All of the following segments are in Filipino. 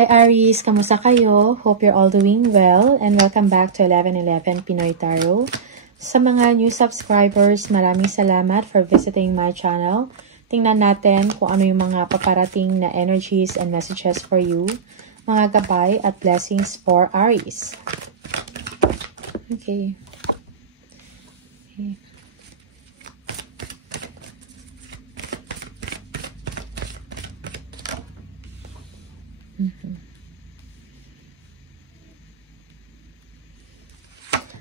Hi Aries, kamusta kayo? Hope you're all doing well and welcome back to 1111 Pinoy Tarot. Sa mga new subscribers, maraming salamat for visiting my channel. Tingnan natin kung ano yung mga paparating na energies and messages for you, mga gabay at blessings for Aries. Okay.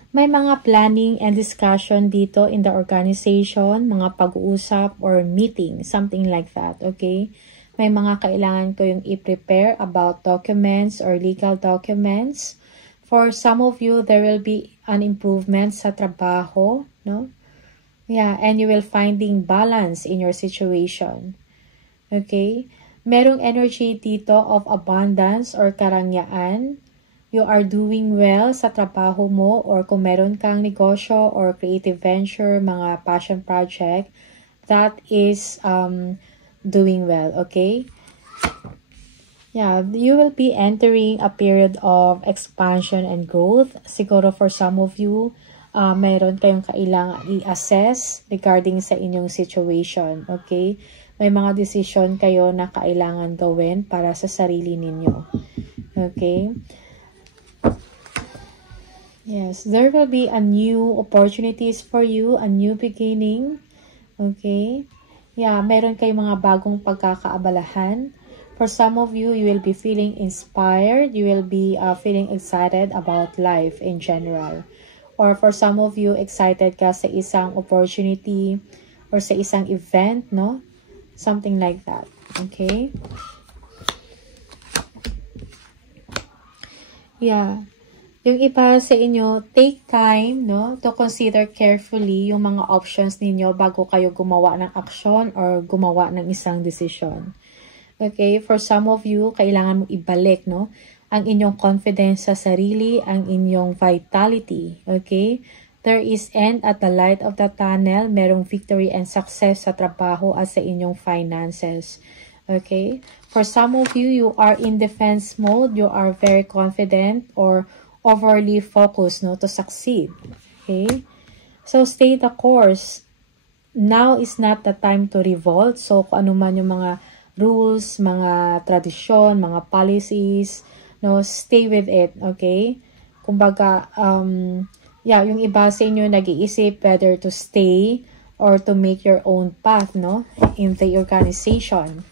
May mga planning and discussion dito in the organization, mga pag-uusap or meeting, something like that, okay? May mga kailangan ko yung i-prepare about documents or legal documents. For some of you, there will be an improvement sa trabaho, no? Yeah, and you will finding balance in your situation, okay? Merong energy dito of abundance or karangyaan. You are doing well sa trabaho mo or kung meron kang negosyo or creative venture, mga passion project, that is doing well, okay? Yeah, you will be entering a period of expansion and growth. Siguro for some of you, meron kayong kailangan i-assess regarding sa inyong situation, okay? May mga decision kayo na kailangan gawin para sa sarili ninyo, okay? Yes, there will be a new opportunities for you, a new beginning. Okay? Yeah, meron kayong mga bagong pagkakaabalahan. For some of you, you will be feeling inspired. You will be feeling excited about life in general. Or for some of you, excited ka sa isang opportunity or sa isang event, no? Something like that. Okay? Yeah. Yung iba sa inyo, take time, no, to consider carefully yung mga options ninyo bago kayo gumawa ng action or gumawa ng isang decision. Okay, for some of you, kailangan mong ibalik, no, ang inyong confidence sa sarili, ang inyong vitality. Okay, there is end at the light of the tunnel. Merong victory and success sa trabaho at sa inyong finances. Okay, for some of you, you are in defense mode. You are very confident or overly focused, no, to succeed. Okay, so stay the course. Now is not the time to revolt. So kung ano man yung mga rules, mga tradisyon, mga policies, no, stay with it. Okay, kumbaga yeah, yung iba sa inyo nag-iisip whether to stay or to make your own path, no, in the organization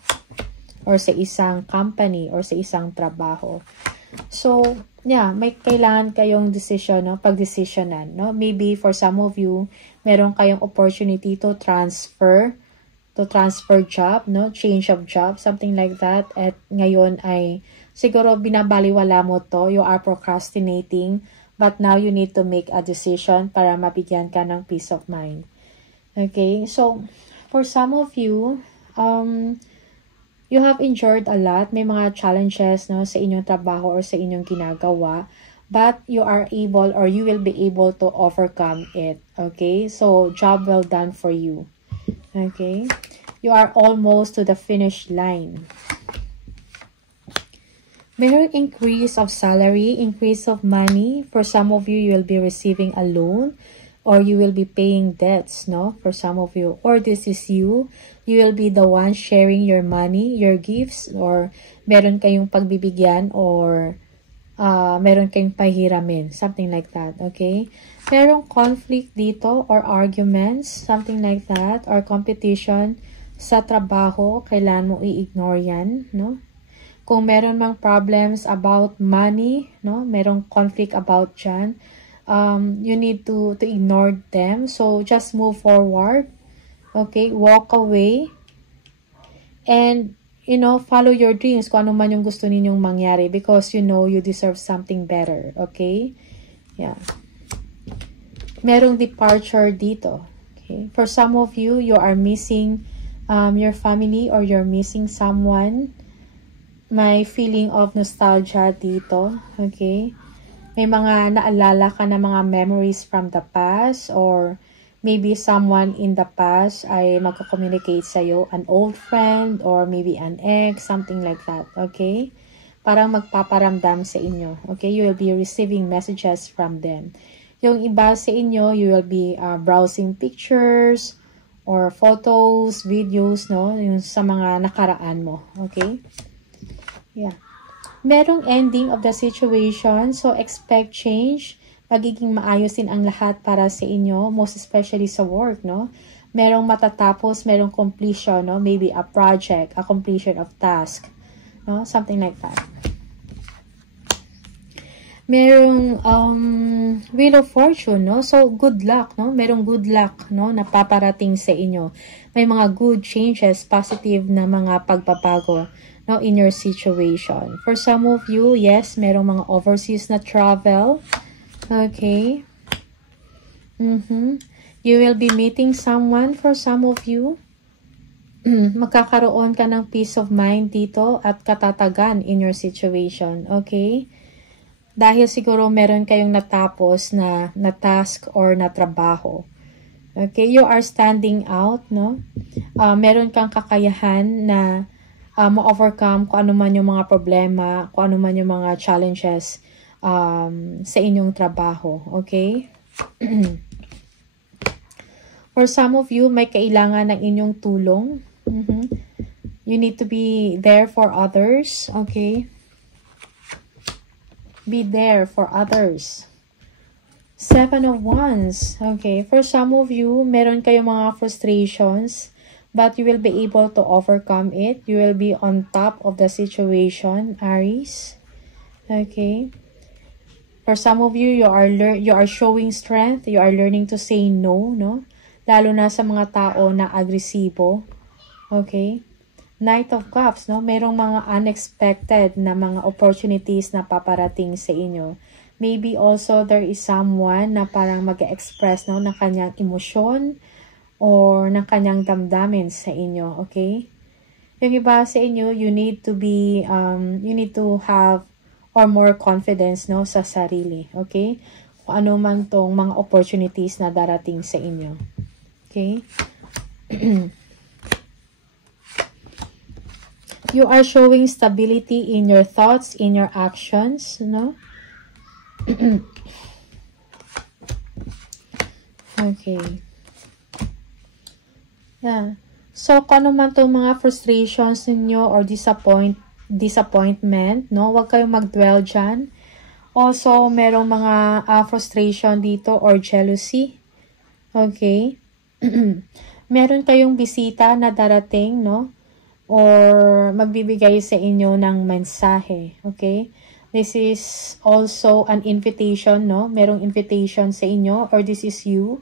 or sa isang company or sa isang trabaho. So, yeah, may kailangan kayong decision, no? Pag-decisionan, no? Maybe for some of you, meron kayong opportunity to transfer job, no? Change of job, something like that. At ngayon ay siguro binabaliwala mo to, you are procrastinating, but now you need to make a decision para mabigyan ka ng peace of mind. Okay? So, for some of you, you have endured a lot. May mga challenges, no, sa inyong trabaho or sa inyong ginagawa. But you are able or you will be able to overcome it. Okay? So, job well done for you. Okay? You are almost to the finish line. Mayroong increase of salary, increase of money. For some of you, you will be receiving a loan or you will be paying debts, no? For some of you. Or this is you. You will be the one sharing your money, your gifts, or meron kayong pagbibigyan, or meron kayong pahiramin. Something like that, okay? Merong conflict dito, or arguments, something like that, or competition sa trabaho, kailan mo i-ignore yan, no? Kung meron mang problems about money, no? Merong conflict about dyan, you need to ignore them. So, just move forward. Okay, walk away and, you know, follow your dreams kung ano man yung gusto ninyong mangyari because you know you deserve something better, okay? Yeah. Merong departure dito, okay? For some of you, you are missing your family or you're missing someone. May feeling of nostalgia dito, okay? May mga naalala ka na mga memories from the past or maybe someone in the past ay magko-communicate sa'yo, an old friend or maybe an ex, something like that, okay? parang magpaparamdam sa inyo. Okay? You will be receiving messages from them. Yung iba sa inyo, you will be browsing pictures or photos, videos, no? Yung sa mga nakaraan mo. Okay? Yeah. Merong ending of the situation, so expect change. Magiging maayos din ang lahat para sa inyo, most especially sa work, no? Merong matatapos, merong completion, no? Maybe a project, a completion of task, no? Something like that. Merong Wheel of Fortune, no? So, good luck, no? Merong good luck, no? Napaparating sa inyo. May mga good changes, positive na mga pagbabago, no? In your situation. For some of you, yes, merong mga overseas na travel. Okay. You will be meeting someone for some of you. Magkakaroon ka ng peace of mind dito at katatagan in your situation. Okay? Dahil siguro meron kayong natapos na task or na trabaho. Okay? You are standing out, no? Meron kang kakayahan na ma-overcome kung ano man yung mga problema, kung ano man yung mga challenges sa inyong trabaho. Okay? For some of you, may kailangan ng inyong tulong. You need to be there for others. Okay? Be there for others. 7 of Wands. Okay? For some of you, meron kayong mga frustrations, but you will be able to overcome it. You will be on top of the situation, Aries. Okay? For some of you, you are showing strength. You are learning to say no, no? Lalo na sa mga tao na agresibo. Okay? Knight of Cups, no? Merong mga unexpected na mga opportunities na paparating sa inyo. Maybe also there is someone na parang mag-express, no, ng kanyang emosyon or ng kanyang damdamin sa inyo. Okay? Yung iba sa inyo, you need to have or more confidence, no, sa sarili. Okay? Kung ano man tong mga opportunities na darating sa inyo. Okay? You are showing stability in your thoughts, in your actions, no? Okay. Yeah. So, kung ano man tong mga frustrations ninyo or disappointment, no? Huwag kayong mag-dwell dyan. Also, merong mga frustration dito or jealousy. Okay? Meron kayong bisita na darating, no? Or magbibigay sa inyo ng mensahe. Okay? This is also an invitation, no? Merong invitation sa inyo or this is you.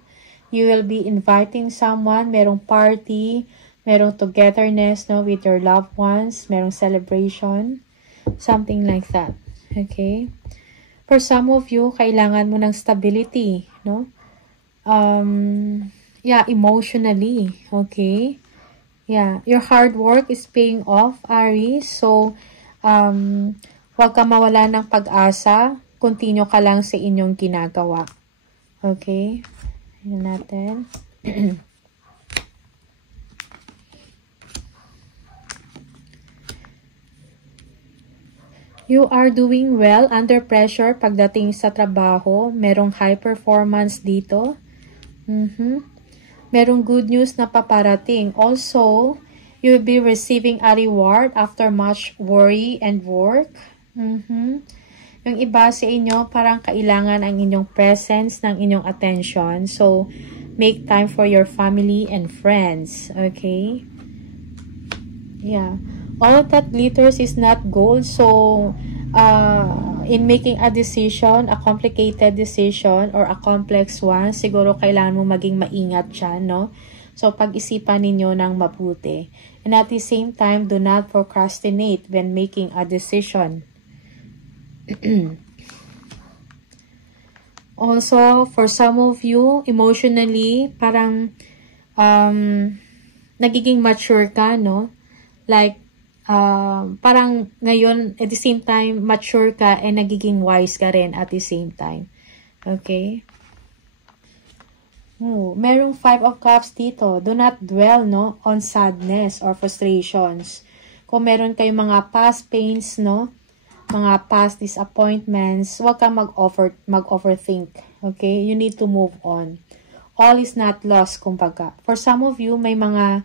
You will be inviting someone, merong party, merong togetherness, no, with your loved ones, merong celebration, something like that. Okay? For some of you, kailangan mo ng stability, no? Yeah, emotionally, okay? Yeah, your hard work is paying off, Aries. So, huwag ka mawala ng pag-asa. Continue ka lang sa inyong ginagawa. Okay? Ayan natin. You are doing well under pressure pagdating sa trabaho. Merong high performance dito. Merong good news na paparating. Also, you'll be receiving a reward after much worry and work. Yung iba sa inyo, parang kailangan ang inyong presence, ng inyong attention. So, make time for your family and friends. Okay? Yeah. All that glitters is not gold. So, in making a decision, a complicated decision or a complex one, siguro kailangan mo maging maingat dyan, no? So, pag-isipan ninyo ng mabuti. And at the same time, do not procrastinate when making a decision. Also, for some of you, emotionally, parang nagiging mature ka, no? Like, parang ngayon, at the same time, mature ka and nagiging wise ka rin at the same time. Okay? Merong 5 of Cups dito. Do not dwell, no, on sadness or frustrations. Kung meron kayong mga past pains, no, mga past disappointments, huwag kang mag-overthink. Okay? You need to move on. All is not lost, kumbaga. For some of you, may mga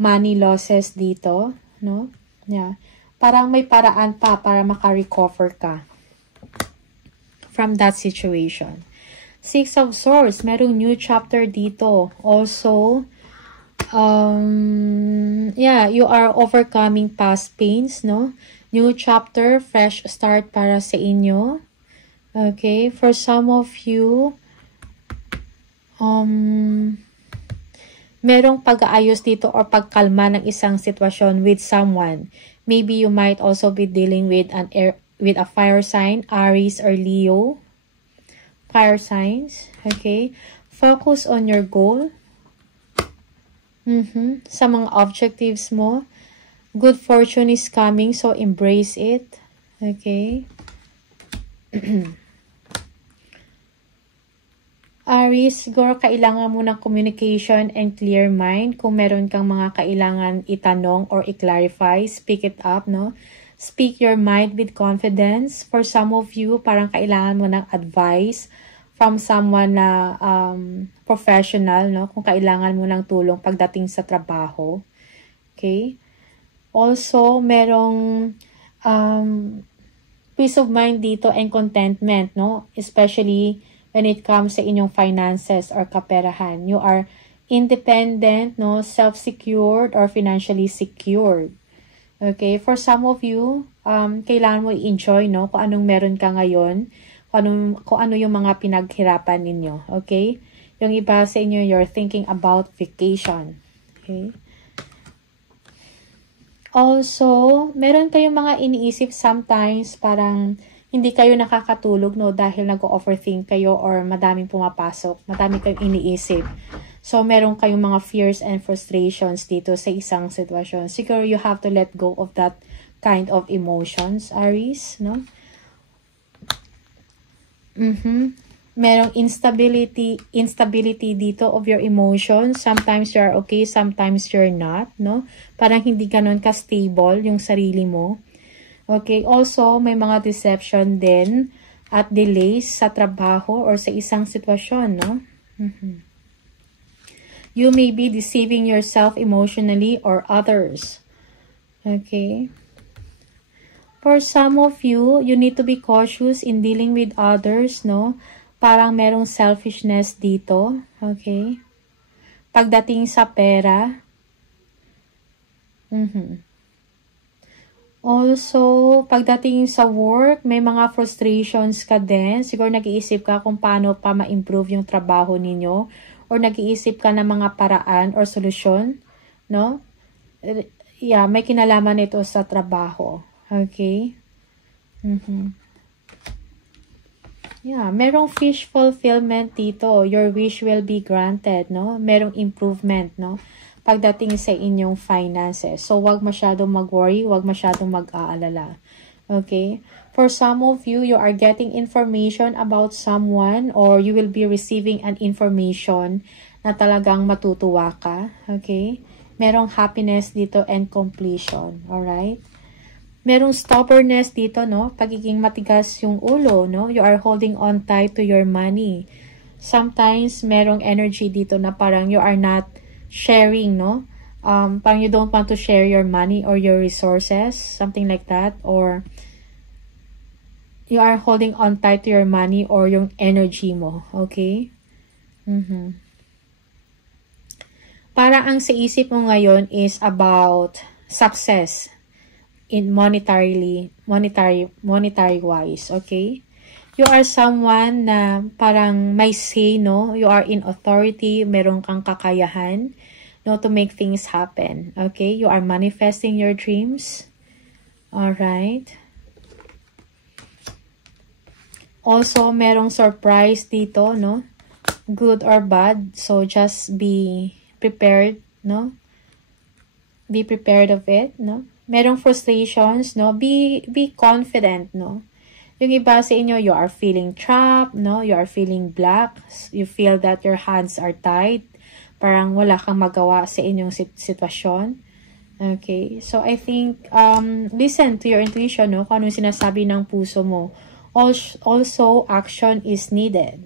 money losses dito, no? Yeah. Parang may paraan pa para maka-recover ka from that situation. Six of Swords, merong new chapter dito. Also, yeah, you are overcoming past pains, no? New chapter, fresh start para sa inyo. Okay, for some of you, merong pag-aayos dito or pagkalma ng isang sitwasyon with someone. Maybe you might also be dealing with with a fire sign, Aries or Leo. Fire signs, okay? Focus on your goal. Sa mga objectives mo. Good fortune is coming, so embrace it. Okay? Aries, siguro kailangan mo ng communication and clear mind. Kung meron kang mga kailangan itanong or i-clarify, speak it up, no? Speak your mind with confidence. For some of you, parang kailangan mo ng advice from someone na professional, no? Kung kailangan mo ng tulong pagdating sa trabaho. Okay? Also, merong peace of mind dito and contentment, no? Especially when it comes sa inyong finances or kaperahan. You are independent, no? Self-secured or financially secured. Okay? For some of you, kailangan mo i-enjoy, no? Kung anong meron ka ngayon, kung ano yung mga pinaghirapan ninyo. Okay? Yung iba sa inyo, you're thinking about vacation. Okay? Also, meron kayong mga iniisip sometimes parang hindi kayo nakakatulog, no, dahil nag-overthink kayo or madaming pumapasok, madami kayong iniisip. So, meron kayong mga fears and frustrations dito sa isang sitwasyon. Siguro you have to let go of that kind of emotions, Aries, no? Merong instability dito of your emotions. Sometimes you're okay, sometimes you're not, no? Parang hindi ganun ka-stable yung sarili mo. Okay, also may mga deception din at delays sa trabaho or sa isang sitwasyon, no? You may be deceiving yourself emotionally or others. Okay? For some of you, you need to be cautious in dealing with others, no? Parang merong selfishness dito. Okay? Pagdating sa pera. Also, pagdating sa work, may mga frustrations ka din. Siguro nag-iisip ka kung paano pa ma-improve yung trabaho ninyo. Or nag-iisip ka ng mga paraan or solusyon. No? Yeah, may kinalaman ito sa trabaho. Okay? Yeah, merong wish fulfillment dito. Your wish will be granted, no? Merong improvement, no? Pagdating sa inyong finances. So, wag masyadong mag-worry, wag masyadong mag-aalala. Okay? For some of you, you are getting information about someone or you will be receiving an information na talagang matutuwa ka. Okay? Merong happiness dito and completion. Alright? Merong stubbornness dito, no? Pagiging matigas yung ulo, no? You are holding on tight to your money. Sometimes, merong energy dito na parang you are not sharing, no? Parang you don't want to share your money or your resources, something like that. Or, you are holding on tight to your money or yung energy mo, okay? Para ang sa isip mo ngayon is about success in monetary wise, okay? You are someone na parang may say, no? You are in authority, meron kang kakayahan, no, to make things happen, okay? You are manifesting your dreams. Alright? Also, merong surprise dito, no? Good or bad, so just be prepared, no? Be prepared of it, no? Merong frustrations, no? Be confident, no? Yung iba sa inyo, you are feeling trapped, no? You are feeling black. You feel that your hands are tied. Parang wala kang magawa sa inyong sitwasyon. Okay? So, I think, listen to your intuition, no? Kung ano yung sinasabi ng puso mo. Also, action is needed.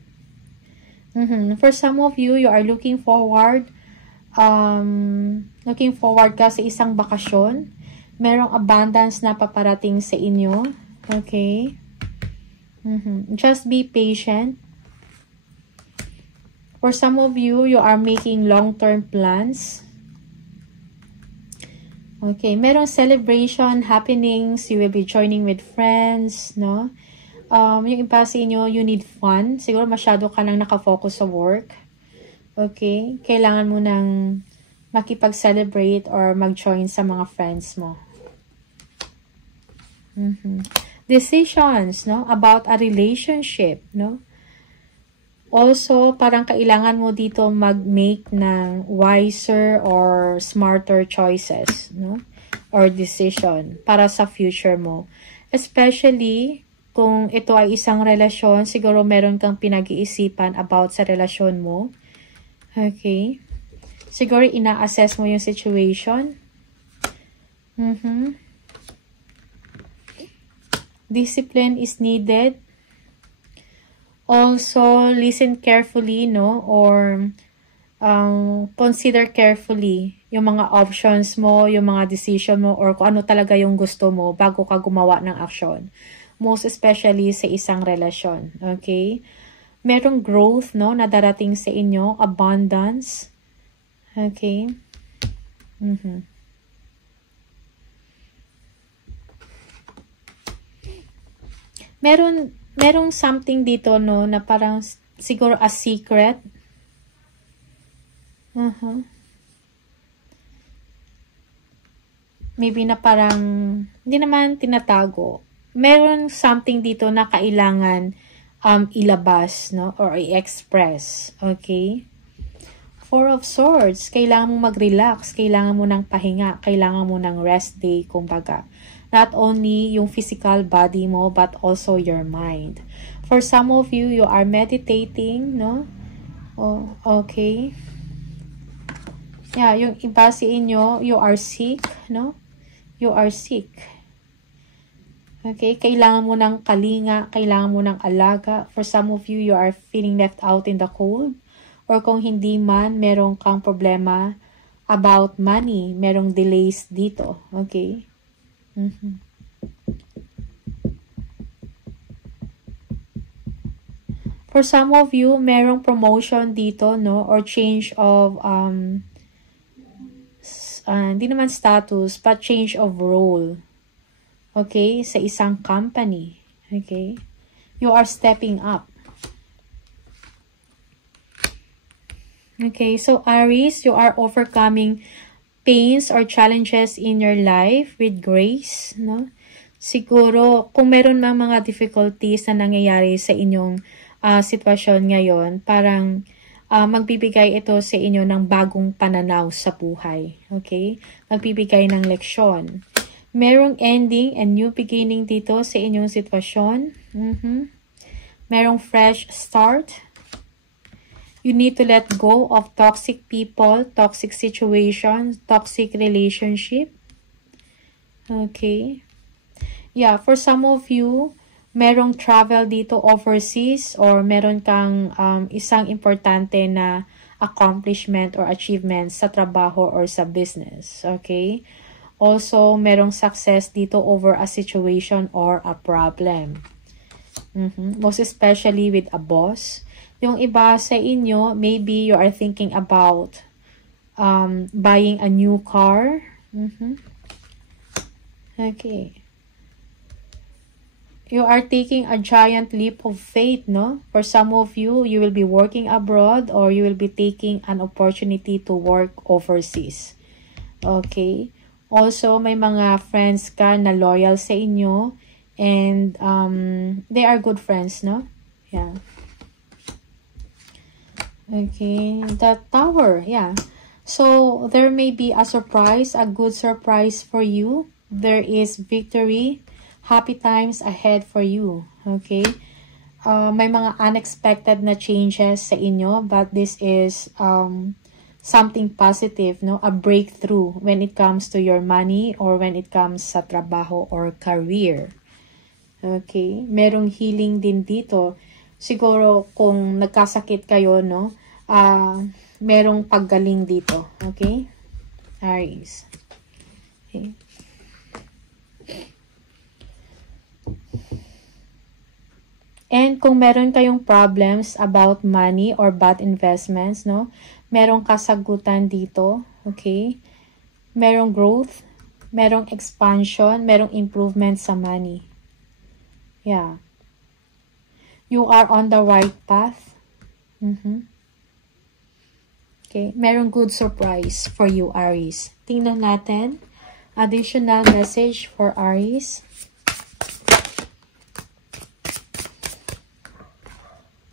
For some of you, you are looking forward ka sa isang bakasyon. Merong abundance na paparating sa inyo. Okay? Just be patient. For some of you, you are making long-term plans. Okay, merong celebration, happenings, you will be joining with friends, no? Yung iba sa inyo, you need fun. Siguro masyado ka lang nakafocus sa work. Okay? Kailangan mo nang makipag-celebrate or mag-join sa mga friends mo. Decisions, no? About a relationship, no? Also, parang kailangan mo dito mag-make ng wiser or smarter choices, no? Or decision para sa future mo. Especially, kung ito ay isang relasyon, siguro meron kang pinag-iisipan about sa relasyon mo. Okay? Siguro ina-assess mo yung situation. Discipline is needed. Also, listen carefully, no? Or consider carefully yung mga options mo, yung mga decision mo, or kung ano talaga yung gusto mo bago ka gumawa ng action. Most especially sa isang relasyon. Okay? Merong growth, no? Na darating sa inyo. Abundance. Okay? Merong something dito, no, na parang siguro a secret. Maybe na parang hindi naman tinatago. Meron something dito na kailangan ilabas, no, or i-express. Okay? Four of Swords, kailangan mo mag-relax, kailangan mo ng pahinga, kailangan mo ng rest day, kumbaga. Not only yung physical body mo, but also your mind. For some of you, you are meditating, no? Oh, okay. Yeah, yung iba sa inyo, you are sick, no? You are sick. Okay, kailangan mo ng kalinga, kailangan mo ng alaga. For some of you, you are feeling left out in the cold. Or kung hindi man, merong kang problema about money, merong delays dito. Okay? For some of you, merong promotion dito, no? Or change of, hindi naman status, but change of role. Okay? Sa isang company. Okay? You are stepping up. Okay, so Aries, you are overcoming pains or challenges in your life with grace, no? Siguro, kung meron mang mga difficulties na nangyayari sa inyong sitwasyon ngayon, parang magbibigay ito sa inyo ng bagong pananaw sa buhay. Okay? Magbibigay ng leksyon. Merong ending and new beginning dito sa inyong sitwasyon. Merong fresh start. You need to let go of toxic people, toxic situations, toxic relationship. Okay. Yeah, for some of you, merong travel dito overseas or meron kang isang importante na accomplishment or achievement sa trabaho or sa business. Okay. Also, merong success dito over a situation or a problem. Most especially with a boss. Yung iba sa inyo, maybe you are thinking about buying a new car. Okay. You are taking a giant leap of faith, no? For some of you, you will be working abroad or you will be taking an opportunity to work overseas. Okay. Also, may mga friends ka na loyal sa inyo and they are good friends, no? Yeah. Okay, the Tower, yeah. So, there may be a surprise, a good surprise for you. There is victory, happy times ahead for you. Okay? May mga unexpected na changes sa inyo, but this is something positive, no? A breakthrough when it comes to your money or when it comes sa trabaho or career. Okay? Merong healing din dito. Siguro kung nagkasakit kayo, no? Merong paggaling dito. Okay? Aries. Okay. And kung meron kayong problems about money or bad investments, no? Merong kasagutan dito, okay? Merong growth, merong expansion, merong improvement sa money. Yeah. You are on the right path. Okay, merong good surprise for you, Aries. Tingnan natin. Additional message for Aries.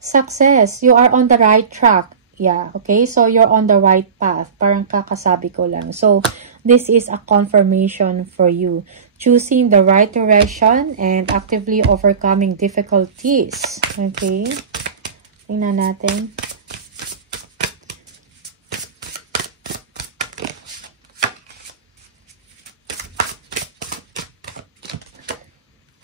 Success. You are on the right track. Yeah, okay? So, you're on the right path. Parang kakasabi ko lang. So, this is a confirmation for you. Choosing the right direction and actively overcoming difficulties. Okay? Tingnan natin.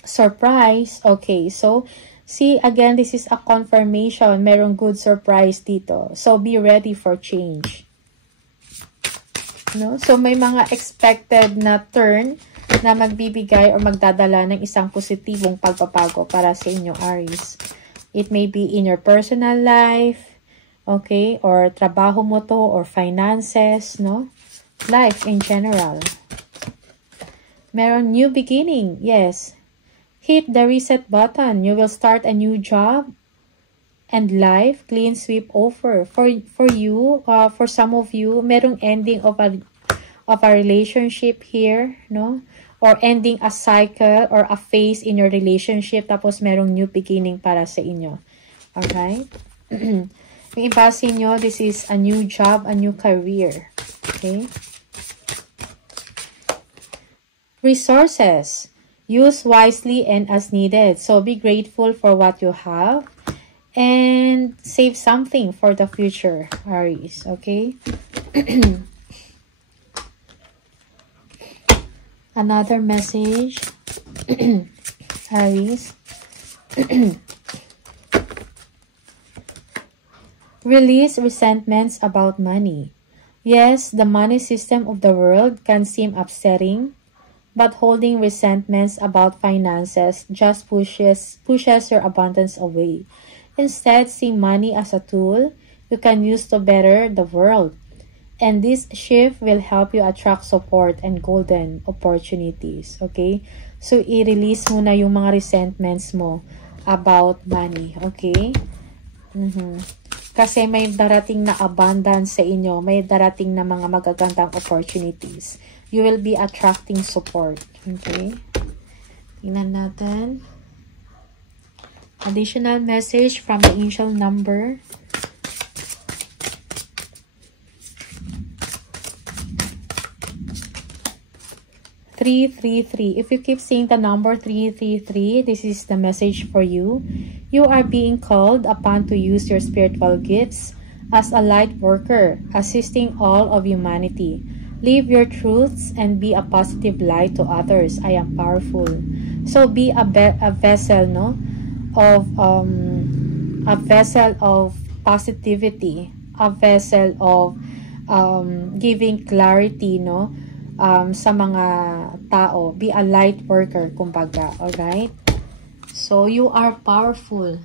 Surprise. Okay, so see, again, this is a confirmation. Merong good surprise dito. So, be ready for change. No? So, may mga expected na turn na magbibigay or magdadala ng isang positibong pagpapago para sa inyo, Aries. It may be in your personal life, okay? Or trabaho mo to, or finances, no? Life in general. Meron new beginning, yes. Hit the reset button. You will start a new job and life, clean sweep over. For you, for some of you, merong ending of a relationship here, no? Or ending a cycle or a phase in your relationship, tapos merong new beginning para sa inyo. Alright? Yung iba sa inyo, this is a new job, a new career. Okay? Resources. Use wisely and as needed. So, be grateful for what you have and save something for the future, Aries. Okay? Another message, Aries. Release resentments about money. Yes, the money system of the world can seem upsetting, but holding resentments about finances just pushes your abundance away. Instead, see money as a tool you can use to better the world. And this shift will help you attract support and golden opportunities. Okay? So, i-release mo na yung mga resentments mo about money. Okay? Kasi may darating na abundance sa inyo. May darating na mga magagandang opportunities. You will be attracting support. Okay? Tingnan natin. Additional message from the angel number. (333). If you keep seeing the number 333, this is the message for you. You are being called upon to use your spiritual gifts as a light worker, assisting all of humanity. Live your truths and be a positive light to others. I am powerful. So be a vessel, no, of a vessel of positivity, a vessel of giving clarity, no, sa mga tao. Be a light worker, kumbaga. Alright? So you are powerful,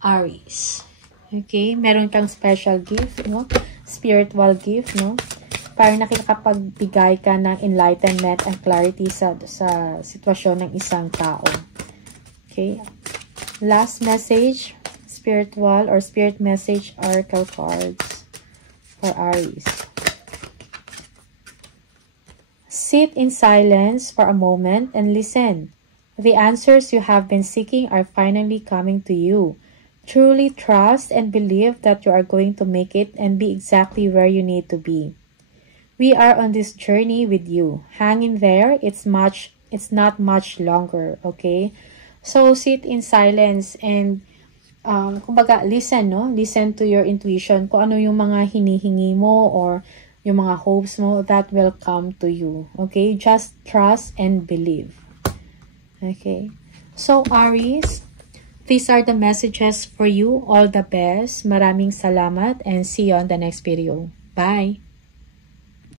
Aries. Okay? Meron kang special gift, no? Spiritual gift, no? Para nakakapagbigay ka ng enlightenment and clarity sa sitwasyon ng isang tao. Okay? Last message, spiritual or spirit message oracle cards for Aries. Sit in silence for a moment and listen. The answers you have been seeking are finally coming to you. Truly trust and believe that you are going to make it and be exactly where you need to be. We are on this journey with you. Hang in there. It's not much longer, okay? So sit in silence and kumbaga, listen, no? Listen to your intuition. Kung ano yung mga hinihingi mo or yung mga hopes mo, that will come to you. Okay? Just trust and believe. Okay? So, Aries, these are the messages for you. All the best. Maraming salamat and see you on the next video. Bye!